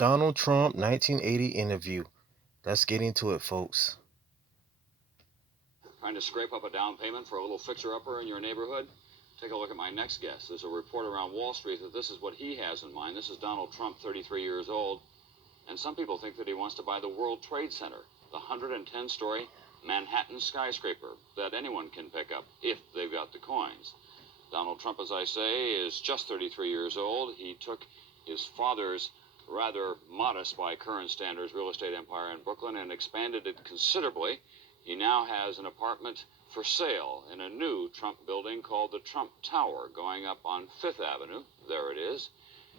Donald Trump 1980 interview. Let's get into it, folks. Trying to scrape up a down payment for a little fixer-upper in your neighborhood? Take a look at my next guest. There's a report around Wall Street that this is what he has in mind. This is Donald Trump, 33 years old. And some people think that he wants to buy the World Trade Center, the 110-story Manhattan skyscraper that anyone can pick up if they've got the coins. Donald Trump, as I say, is just 33 years old. He took his father's rather modest by current standards real estate empire in Brooklyn and expanded it considerably. He now has an apartment for sale in a new Trump building called the Trump Tower, going up on Fifth Avenue. There it is.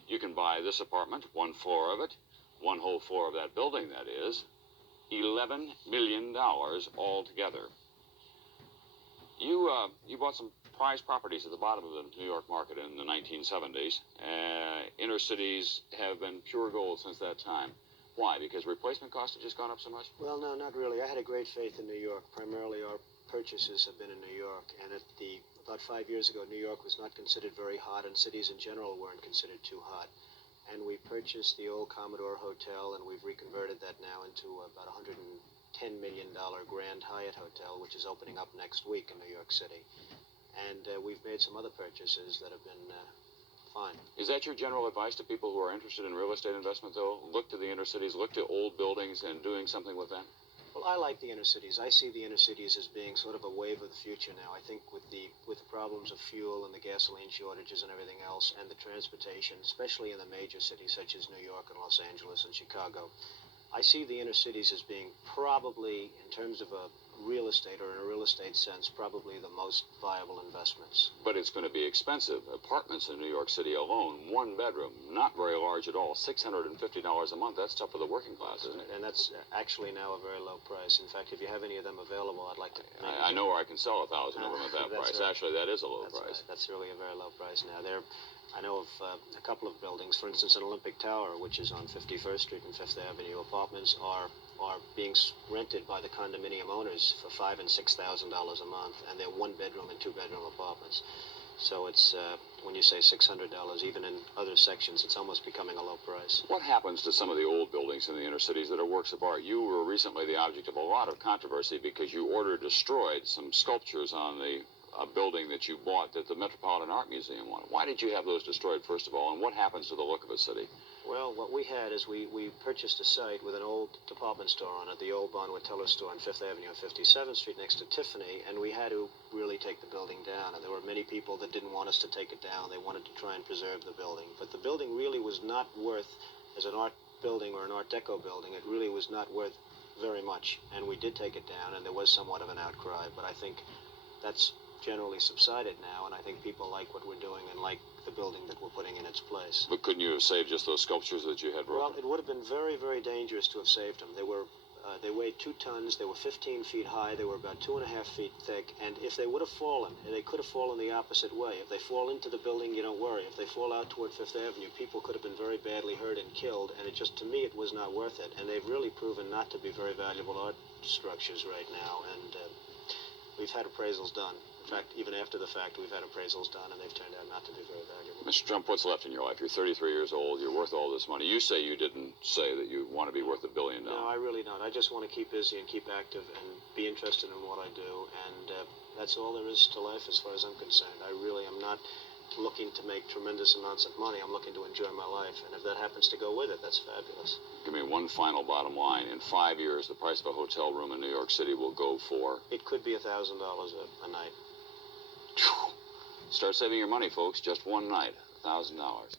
You can buy this apartment, one floor of it, one whole floor of that building, that is, $11 million altogether. You bought some prized properties at the bottom of the New York market in the 1970s. Inner cities have been pure gold since that time. Why? Because replacement costs have just gone up so much? Well, no, not really. I had a great faith in New York. Primarily, our purchases have been in New York. And about 5 years ago, New York was not considered very hot, and cities in general weren't considered too hot. And we purchased the old Commodore Hotel, and we've reconverted that now into about $110 million Grand Hyatt Hotel, which is opening up next week in New York City. And we've made some other purchases that have been fine. Is that your general advice to people who are interested in real estate investment, though? Look to the inner cities, look to old buildings and doing something with them? Well, I like the inner cities. I see the inner cities as being sort of a wave of the future now. I think with the problems of fuel and the gasoline shortages and everything else, and the transportation, especially in the major cities such as New York and Los Angeles and Chicago, I see the inner cities as being probably, in terms of a real estate or in a real estate sense, probably the most viable investments. But it's going to be expensive. Apartments in New York City alone, one bedroom, not very large at all, $650 a month. That's tough for the working class, isn't it? And that's actually now a very low price. In fact, if you have any of them available, I'd like to... I know where I can sell 1,000 of them at that price. Right. Actually, that is a low price. Right. That's really a very low price now. I know of a couple of buildings, for instance, an Olympic Tower, which is on 51st Street and Fifth Avenue. Apartments are being rented by the condominium owners for $5,000 and $6,000 a month, and they're one-bedroom and two-bedroom apartments. So it's, when you say $600, even in other sections, it's almost becoming a low price. What happens to some of the old buildings in the inner cities that are works of art? You were recently the object of a lot of controversy because you destroyed some sculptures on a building that you bought that the Metropolitan Art Museum wanted. Why did you have those destroyed, first of all, and what happens to the look of a city? Well, what we had is we purchased a site with an old department store on it, the old Bonwit Teller store on Fifth Avenue and 57th Street next to Tiffany, and we had to really take the building down. And there were many people that didn't want us to take it down. They wanted to try and preserve the building. But the building really was not worth, as an art building or an Art Deco building, it really was not worth very much. And we did take it down, and there was somewhat of an outcry, but I think that's generally subsided now, and I think people like what we're doing and like the building that we're putting in its place. But couldn't you have saved just those sculptures that you had broken? Well, it would have been very, very dangerous to have saved them. They weighed 2 tons, they were 15 feet high, they were about 2.5 feet thick, and if they would have fallen, they could have fallen the opposite way. If they fall into the building, you don't worry. If they fall out toward Fifth Avenue, people could have been very badly hurt and killed, and to me, it was not worth it. And they've really proven not to be very valuable art structures right now, and we've had appraisals done. In fact, even after the fact, we've had appraisals done, and they've turned out not to be very valuable. Mr. Trump, what's left in your life? You're 33 years old. You're worth all this money. You say you didn't say that you want to be worth $1 billion. No, I really don't. I just want to keep busy and keep active and be interested in what I do, and that's all there is to life as far as I'm concerned. I really am not looking to make tremendous amounts of money. I'm looking to enjoy my life, and if that happens to go with it, that's fabulous. Give me one final bottom line. In 5 years, the price of a hotel room in New York City will go for? It could be $1,000 a night. Start saving your money, folks. Just one night, $1,000.